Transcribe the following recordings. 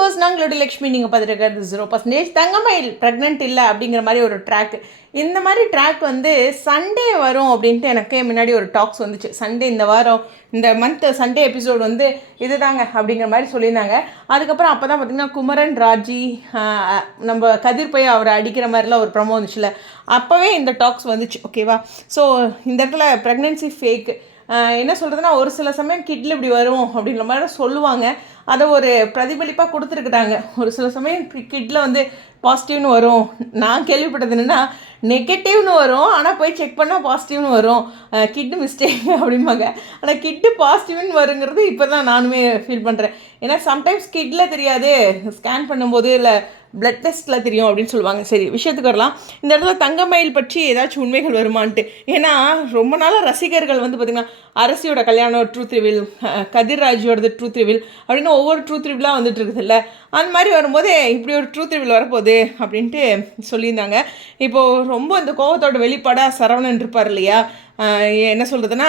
Viewers நாங்களோட லக்ஷ்மி நீங்கள் பார்த்துருக்கிறது ஜீரோ பர்சன்டேஜ் தங்கமயில் ப்ரெக்னென்ட் இல்லை அப்படிங்கிற மாதிரி ஒரு ட்ராக் இந்த மாதிரி ட்ராக் வந்து சண்டே வரும் அப்படின்ட்டு எனக்கு முன்னாடி ஒரு டாக்ஸ் வந்துச்சு. சண்டே இந்த வாரம் இந்த மந்த் சண்டே எபிசோட் வந்து இதுதாங்க அப்படிங்கிற மாதிரி சொல்லியிருந்தாங்க. அதுக்கப்புறம் அப்போ தான் பார்த்திங்கன்னா குமரன் ராஜி நம்ம கதிர் போய் அவரை அடிக்கிற மாதிரிலாம் ஒரு ப்ரமோ வந்துச்சுல. அப்போவே இந்த டாக்ஸ் வந்துச்சு ஓகேவா ஸோ இந்த இடத்துல ப்ரெக்னென்சி ஃபேக்கு என்ன சொல்கிறதுனா ஒரு சில சமயம் கிட்ல இப்படி வரும் அப்படின்ற மாதிரி சொல்லுவாங்க. அதை ஒரு பிரதிபலிப்பாக கொடுத்துருக்குறாங்க. ஒரு சில சமயம் கிட்ல வந்து பாசிட்டிவ்னு வரும். நான் கேள்விப்பட்டது என்னென்னா நெகட்டிவ்னு வரும். ஆனால் போய் செக் பண்ணால் பாசிட்டிவ்னு வரும். கிட்டு மிஸ்டேக் அப்படிம்பாங்க. ஆனால் கிட்டு பாசிட்டிவ்னு வருங்கிறது இப்போ தான் நானுமே ஃபீல் பண்ணுறேன் ஏன்னா சம்டைம்ஸ் கிட்ல தெரியாது. ஸ்கேன் பண்ணும்போது இல்லை பிளட் டெஸ்ட்டில் தெரியும் அப்படின்னு சொல்லுவாங்க. சரி விஷயத்துக்கு வரலாம். இந்த இடத்துல தங்கமயில் பற்றி ஏதாச்சும் உண்மைகள் வருமான்ட்டு. ஏன்னா ரொம்ப நாளாக ரசிகர்கள் வந்து பார்த்திங்கன்னா அரசியோட கல்யாணம் ட்ரூத் ரிவில் கதிர்ராஜோடது ட்ரூத் ரிவில் அப்படின்னு ஒவ்வொரு ட்ரூத் ரிவிலாக வந்துட்டு இருக்குதுல்ல. அந்த மாதிரி வரும்போது இப்படி ஒரு ட்ரூத் ரிவில் வரப்போகுது அப்படின்ட்டு சொல்லியிருந்தாங்க. இப்போது ரொம்ப இந்த கோவத்தோட வெளிப்பாடாக சரவணன் இருப்பார் இல்லையா? என்ன சொல்கிறதுனா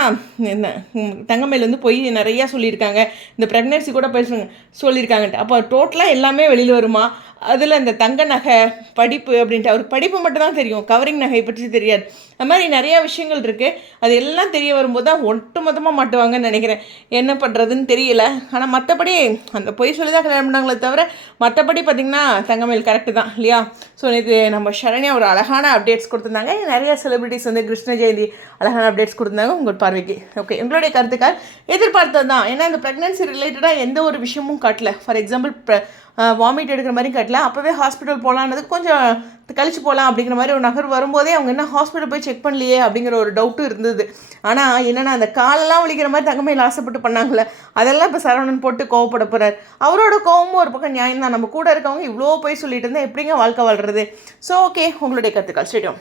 என்ன வந்து போய் நிறையா சொல்லியிருக்காங்க. இந்த ப்ரெக்னென்சி கூட பேசுங்க சொல்லியிருக்காங்கன்ட்டு. அப்போ டோட்டலாக எல்லாமே வெளியில் வருமா? அதில் இந்த தங்க நகை படிப்பு அப்படின்ட்டு அவருக்கு படிப்பு மட்டும் தான் தெரியும். கவரிங் நகை பற்றி தெரியாது. அது மாதிரி நிறையா விஷயங்கள் இருக்குது அது எல்லாம் தெரிய வரும்போது தான் ஒட்டு மொத்தமாக மாட்டுவாங்கன்னு நினைக்கிறேன். என்ன பண்ணுறதுன்னு தெரியல. ஆனால் மற்றபடி அந்த பொய் சொல்லி தான் கல்யாணம் பண்ணாங்களே தவிர மற்றபடி பார்த்திங்கன்னா தங்கமயில் கரெக்டு தான் இல்லையா? ஸோ இது நம்ம சரண்யா ஒரு அழகான அப்டேட்ஸ் கொடுத்துருந்தாங்க. நிறையா செலிபிரிட்டிஸ் வந்து கிருஷ்ண ஜெயந்தி அழகான அப்டேட்ஸ் கொடுத்துருந்தாங்க உங்கள் பார்வைக்கு. ஓகே எங்களுடைய கருத்துக்கார் எதிர்பார்த்தது தான் ஏன்னா இந்த ப்ரெக்னன்சி ரிலேட்டடாக எந்த ஒரு விஷயமும் காட்டல. ஃபார் எக்ஸாம்பிள் வாமிட் எடுக்கிற மாதிரி கட்டல. அப்போவே ஹாஸ்பிட்டல் போகலான்றது கொஞ்சம் கழிச்சு போகலாம் அப்படிங்கிற மாதிரி ஒரு நகர் வரும்போதே அவங்க என்ன ஹாஸ்பிட்டல் போய் செக் பண்ணலையே அப்படிங்கிற ஒரு டவுட்டும் இருந்தது. ஆனால் என்னென்னா அந்த காலெல்லாம் வலிக்கிற மாதிரி தங்கமையில் ஆசைப்பட்டு பண்ணாங்களே அதெல்லாம் இப்போ சரவணன் போட்டு கோவப்பட போகிறார் அவரோட கோவமும் ஒரு பக்கம் நியாயம் தான் நம்ம கூட இருக்கவங்க இவ்வளோ போய் சொல்லிட்டு இருந்தால் எப்படிங்க வாழ்க்கை வாழ்றது? ஸோ ஓகே உங்களுடைய கருத்துக்கள். ஸ்டேடியம்